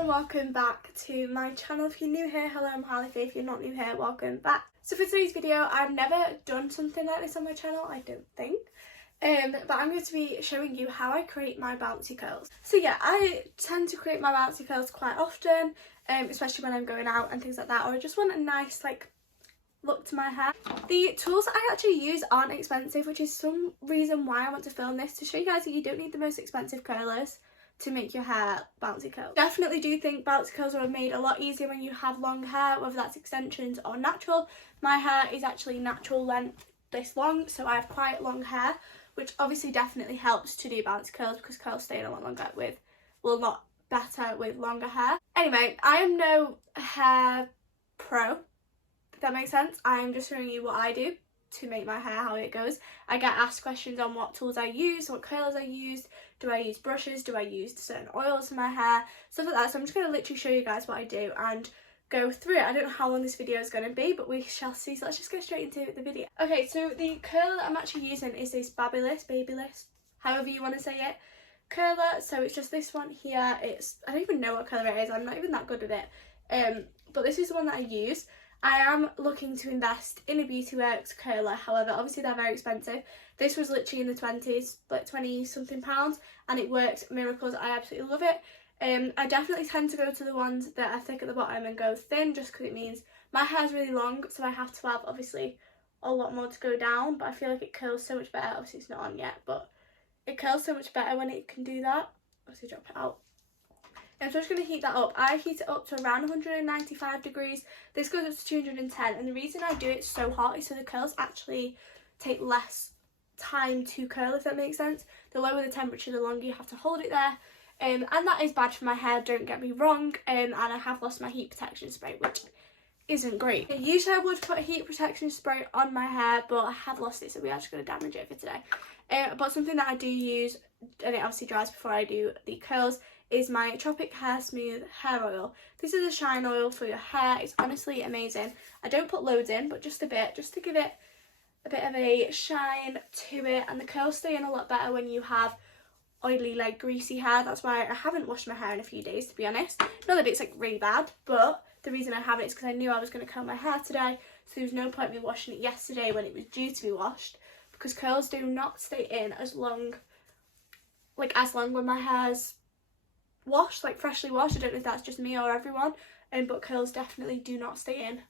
and welcome back to my channel. If you're new here, hello, I'm Harleigh-faye. If you're not new here, welcome back. So for today's video, I've never done something like this on my channel, I don't think. But I'm going to be showing you how I create my bouncy curls. So yeah, I tend to create my bouncy curls quite often, especially when I'm going out and things like that, or I just want a nice look to my hair. The tools that I actually use aren't expensive, which is some reason why I want to film this, to show you guys that you don't need the most expensive curlers to make your hair bouncy curls. Definitely do think bouncy curls are made a lot easier when you have long hair, whether that's extensions or natural. My hair is actually natural length this long, so I have quite long hair, which obviously definitely helps to do bouncy curls because curls stay in a lot longer with, well, not better with longer hair. Anyway, I am no hair pro, if that makes sense. I am just showing you what I do to make my hair how it goes. I get asked questions on what tools I use, what curlers I use, do I use brushes, do I use certain oils in my hair, stuff like that. So I'm just going to literally show you guys what I do and go through it. I don't know how long this video is going to be, but we shall see. So let's just go straight into the video. Okay, so the curler that I'm actually using is this Babyless, however you want to say it, curler. So it's just this one here. I don't even know what colour it is, I'm not even that good with it, but this is the one that I use. I am looking to invest in a Beauty Works curler, however obviously they're very expensive. This was literally in the 20s, like 20 something pounds, and it worked miracles. I absolutely love it. I definitely tend to go to the ones that are thick at the bottom and go thin, just because it means my hair's really long, so I have to have obviously a lot more to go down, but I feel like it curls so much better. Obviously it's not on yet, but it curls so much better when it can do that. Obviously drop it out. So I'm just going to heat that up. I heat it up to around 195 degrees. This goes up to 210, and the reason I do it so hot is so the curls actually take less time to curl, if that makes sense. The lower the temperature, the longer you have to hold it there. And that is bad for my hair, don't get me wrong. And I have lost my heat protection spray, which isn't great. Usually I would put a heat protection spray on my hair, but I have lost it, so we are just going to damage it for today. But something that I do use, and it obviously dries before I do the curls, is my Tropic Hair Smooth hair oil. This is a shine oil for your hair. It's honestly amazing. I don't put loads in, but just a bit, just to give it a bit of a shine to it, and the curls stay in a lot better when you have oily, greasy hair. That's why I haven't washed my hair in a few days, to be honest. Not that it's really bad, but the reason I haven't is because I knew I was going to curl my hair today, so there was no point me washing it yesterday when it was due to be washed, because curls do not stay in as long when my hair's washed, freshly washed. I don't know if that's just me or everyone, but curls definitely do not stay in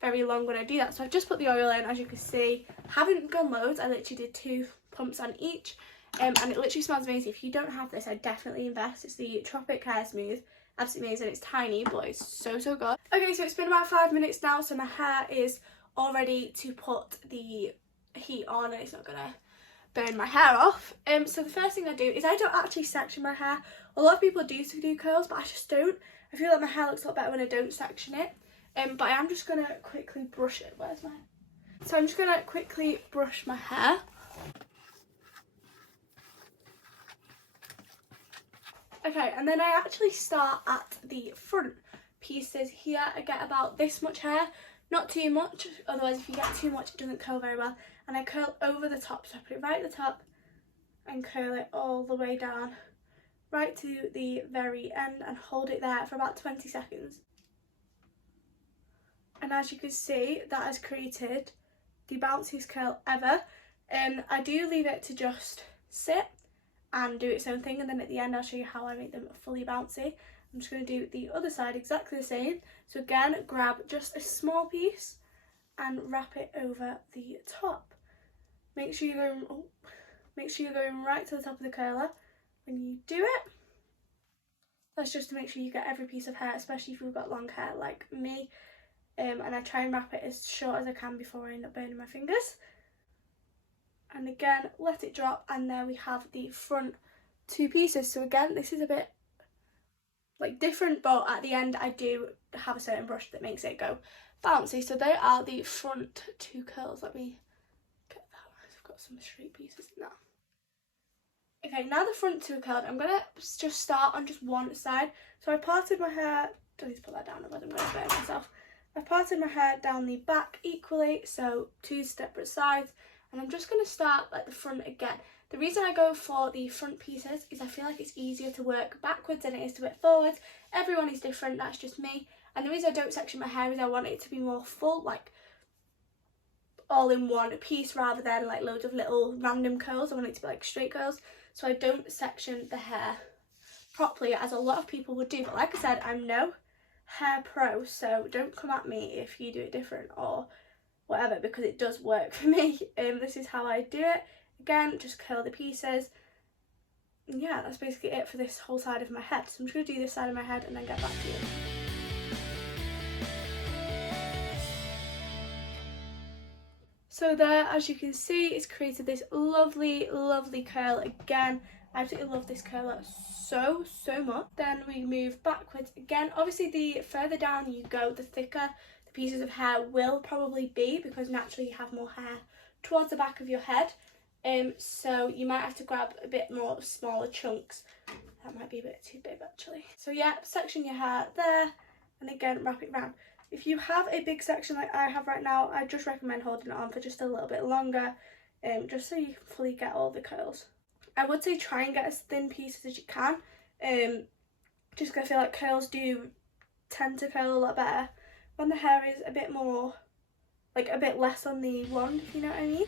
very long when I do that. So I've just put the oil in, as you can see. Haven't gone loads, I literally did 2 pumps on each, and it literally smells amazing. If you don't have this, I definitely invest. It's the Tropic Hair Smooth, absolutely amazing. It's tiny, but it's so good. Okay, so it's been about 5 minutes now, so my hair is all ready to put the heat on, and it's not gonna burn my hair off. So the first thing I do is I don't actually section my hair. A lot of people do curls, but I just don't. I feel like my hair looks a lot better when I don't section it. But I am just gonna quickly brush it. So I'm just gonna quickly brush my hair. Okay, and then I actually start at the front pieces here. I get about this much hair, not too much, otherwise if you get too much it doesn't curl very well. And I curl over the top, so I put it right at the top and curl it all the way down, right to the very end, and hold it there for about 20 seconds. And as you can see, that has created the bounciest curl ever. I do leave it to just sit and do its own thing, and then at the end I'll show you how I make them fully bouncy. I'm just going to do the other side exactly the same. So again, grab just a small piece and wrap it over the top. Make sure you're going right to the top of the curler when you do it. That's just to make sure you get every piece of hair, especially if you've got long hair like me. And I try and wrap it as short as I can before I end up burning my fingers. And again, let it drop, and there we have the front 2 pieces. So again, this is a bit different, but at the end I do have a certain brush that makes it go bouncy. So they are the front 2 curls. Let me get that one. I've got some straight pieces in there. Okay, now the front 2 are curled. I'm gonna just start on just one side. So I parted my hair. Don't need to put that down, otherwise I'm gonna burn myself. I've parted my hair down the back equally, so 2 separate sides, and I'm just going to start at the front again. The reason I go for the front pieces is I feel like it's easier to work backwards than it is to work forwards. Everyone is different, that's just me. And the reason I don't section my hair is I want it to be more full, like all in one piece rather than like loads of little random curls. I want it to be like straight curls. So I don't section the hair properly as a lot of people would do. But like I said, I'm no hair pro, so don't come at me if you do it different or whatever, because it does work for me. This is how I do it. Again, just curl the pieces. And yeah, that's basically it for this whole side of my head. So I'm just going to do this side of my head and then get back to you. So there, as you can see, it's created this lovely, lovely curl. Again, I absolutely love this curler so much. Then we move backwards again. Obviously, the further down you go, the thicker the pieces of hair will probably be, because naturally you have more hair towards the back of your head. So you might have to grab a bit more smaller chunks. That might be a bit too big actually. So yeah, section your hair there, and again wrap it round. If you have a big section like I have right now, I just recommend holding it on for just a little bit longer, just so you can fully get all the curls. I would say try and get as thin pieces as you can, just because I feel like curls do tend to curl a lot better when the hair is a bit more, like a bit less on the wand, if you know what I mean.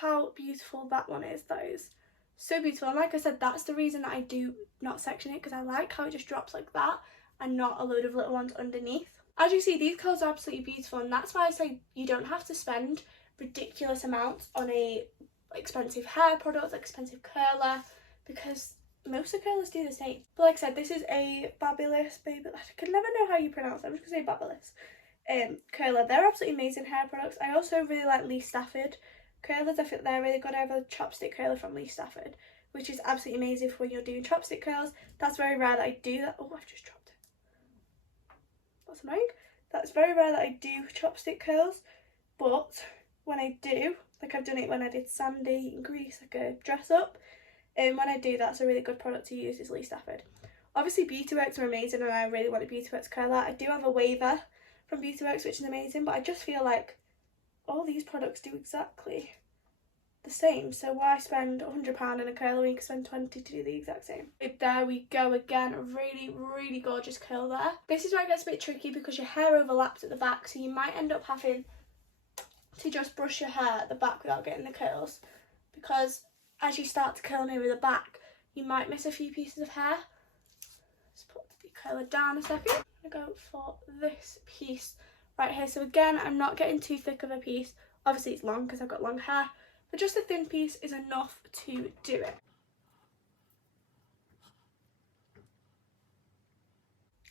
How beautiful that one is. That is so beautiful, and like I said, that's the reason that I do not section it, because I like how it just drops like that and not a load of little ones underneath. As you see, these curls are absolutely beautiful, and that's why I say you don't have to spend ridiculous amounts on a expensive hair product, expensive curler, because most of the curlers do the same. But like I said, this is a Babyliss, I can never know how you pronounce it, I'm just gonna say Babyliss curler. They're absolutely amazing hair products. I also really like Lee Stafford curlers. I think they're really good. I have a chopstick curler from Lee Stafford, which is absolutely amazing for when you're doing chopstick curls. That's very rare that I do that. Oh, I've just dropped it. That's annoying. That's very rare that I do chopstick curls, but when I do, like I've done it when I did Sandy in Greece, like a dress up, and when I do, that's a really good product to use, is Lee Stafford. Obviously Beautyworks are amazing, and I really want a Beautyworks curler. I do have a waver from Beautyworks, which is amazing, but I just feel like all these products do exactly the same, so why spend £100 in a curler when you can spend 20 to do the exact same? There we go again, a really gorgeous curl there. This is where it gets a bit tricky because your hair overlaps at the back, so you might end up having to just brush your hair at the back without getting the curls, because as you start to curl near the back you might miss a few pieces of hair. Let's put the curler down a second. I'm going to go for this piece right here. So again, I'm not getting too thick of a piece. Obviously it's long because I've got long hair, but just a thin piece is enough to do it.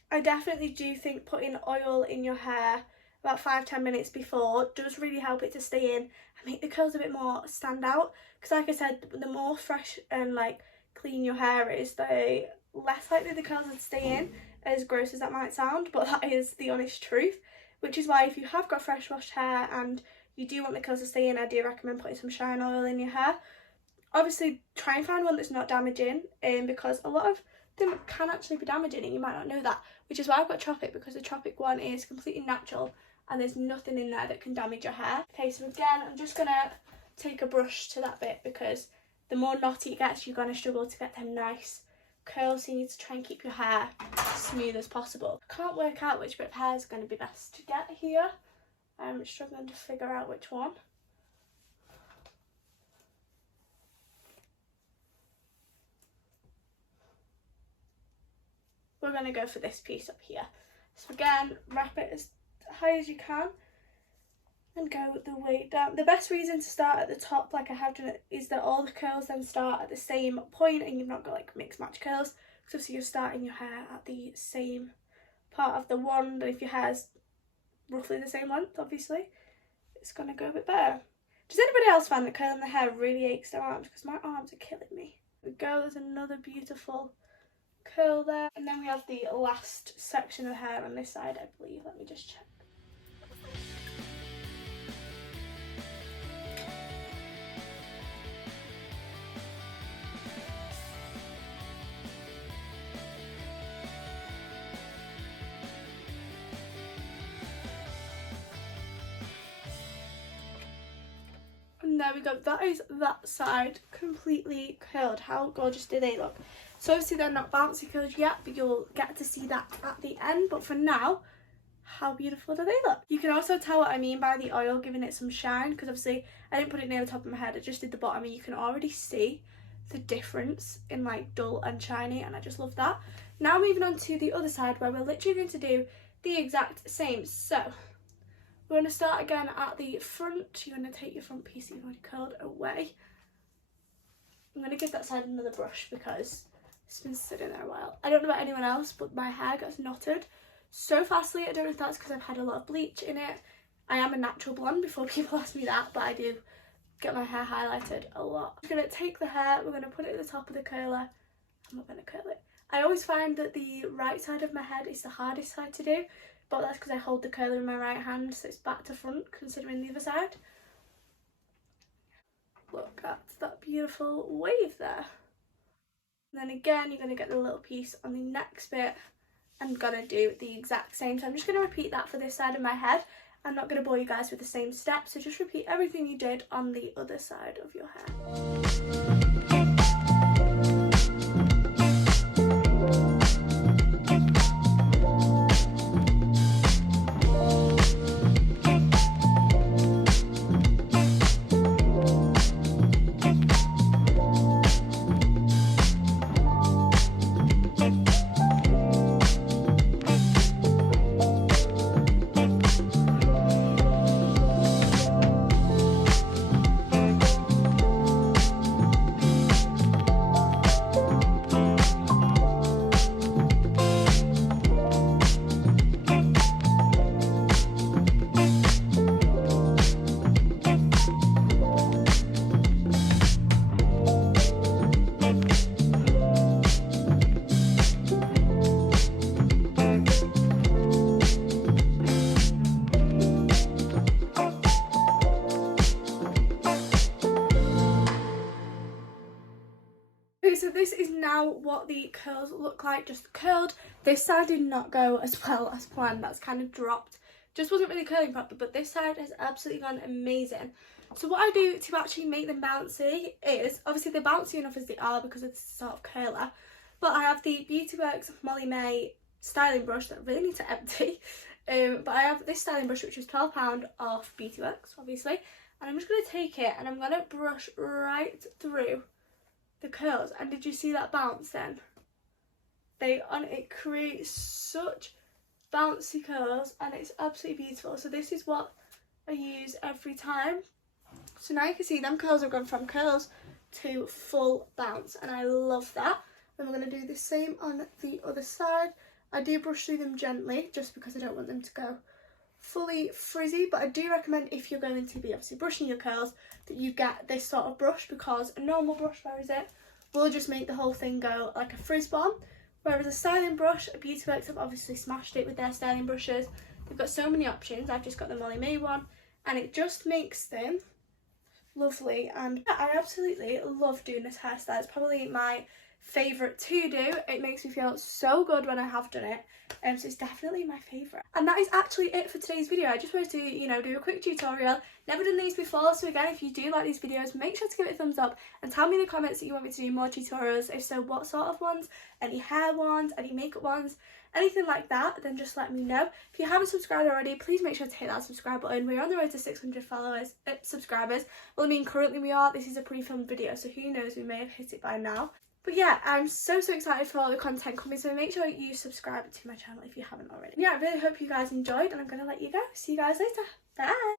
I definitely do think putting oil in your hair about 5-10 minutes before does really help it to stay in and make the curls a bit more stand out, because like I said, the more fresh and like clean your hair is, the less likely the curls would stay in, as gross as that might sound, but that is the honest truth. Which is why if you have got fresh washed hair and you do want the curls to stay in, I do recommend putting some shine oil in your hair. Obviously try and find one that's not damaging, because a lot of them can actually be damaging and you might not know that, which is why I've got Tropic, because the Tropic one is completely natural and there's nothing in there that can damage your hair. Okay, so again, I'm just gonna take a brush to that bit, because the more knotty it gets, you're gonna struggle to get them nice curls, so you need to try and keep your hair as smooth as possible. I can't work out which bit of hair is going to be best to get here. I'm struggling to figure out which one. We're going to go for this piece up here. So again, wrap it as high as you can and go the way down. The best reason to start at the top, like I have done it, is that all the curls then start at the same point and you've not got like mixed match curls. So obviously you're starting your hair at the same part of the wand, and if your hair's roughly the same length, obviously, it's going to go a bit better. Does anybody else find that curling the hair really aches their arms? Because my arms are killing me. There we go, there's another beautiful curl there. And then we have the last section of hair on this side, I believe. Let me just check. we go. That is that side completely curled. How gorgeous do they look? So obviously they're not bouncy curls yet, but you'll get to see that at the end. But for now, how beautiful do they look? You can also tell what I mean by the oil giving it some shine, because obviously I didn't put it near the top of my head, I just did the bottom, and you can already see the difference in like dull and shiny, and I just love that. Now moving on to the other side, where we're literally going to do the exact same. So we're going to start again at the front. You're going to take your front piece that you've already curled away. I'm going to give that side another brush because it's been sitting there a while. I don't know about anyone else, but my hair gets knotted so fastly. I don't know if that's because I've had a lot of bleach in it. I am a natural blonde, before people ask me that, but I do get my hair highlighted a lot. I'm going to take the hair, we're going to put it at the top of the curler. I'm not going to curl it. I always find that the right side of my head is the hardest side to do, but that's because I hold the curler in my right hand, so it's back to front considering the other side. Look at that beautiful wave there. And then again, you're going to get the little piece on the next bit. I'm going to do the exact same. So I'm just going to repeat that for this side of my head. I'm not going to bore you guys with the same steps, so just repeat everything you did on the other side of your hair. So this is now what the curls look like, just curled. This side did not go as well as planned. That's kind of dropped, just wasn't really curling proper, but this side has absolutely gone amazing. So what I do to actually make them bouncy is, obviously they're bouncy enough as they are because of this sort of curler, but I have the Beauty Works Molly May styling brush that I really need to empty, but I have this styling brush which was £12 off Beauty Works obviously, and I'm just going to take it and I'm going to brush right through the curls. And did you see that bounce then? It creates such bouncy curls and it's absolutely beautiful. So this is what I use every time. So now you can see them curls have gone from curls to full bounce, and I love that. Then we're going to do the same on the other side. I do brush through them gently just because I don't want them to go fully frizzy, but I do recommend, if you're going to be obviously brushing your curls, that you get this sort of brush, because a normal brush, where is it, will just make the whole thing go like a frizz bomb, whereas a styling brush, Beauty Works have obviously smashed it with their styling brushes. They've got so many options. I've just got the Molly May one, and it just makes them lovely. And I absolutely love doing this hairstyle. It's probably my favourite to do. It makes me feel so good when I have done it, so it's definitely my favourite. And that is actually it for today's video. I just wanted to, you know, do a quick tutorial. Never done these before, so again, if you do like these videos, make sure to give it a thumbs up and tell me in the comments that you want me to do more tutorials. If so, what sort of ones? Any hair ones, any makeup ones, anything like that, then just let me know. If you haven't subscribed already, please make sure to hit that subscribe button. We're on the road to 600 subscribers. Well, I mean, currently we are. This is a pre-filmed video, so who knows, we may have hit it by now. But yeah, I'm so excited for all the content coming, so make sure you subscribe to my channel if you haven't already. Yeah, I really hope you guys enjoyed, and I'm going to let you go. See you guys later. Bye!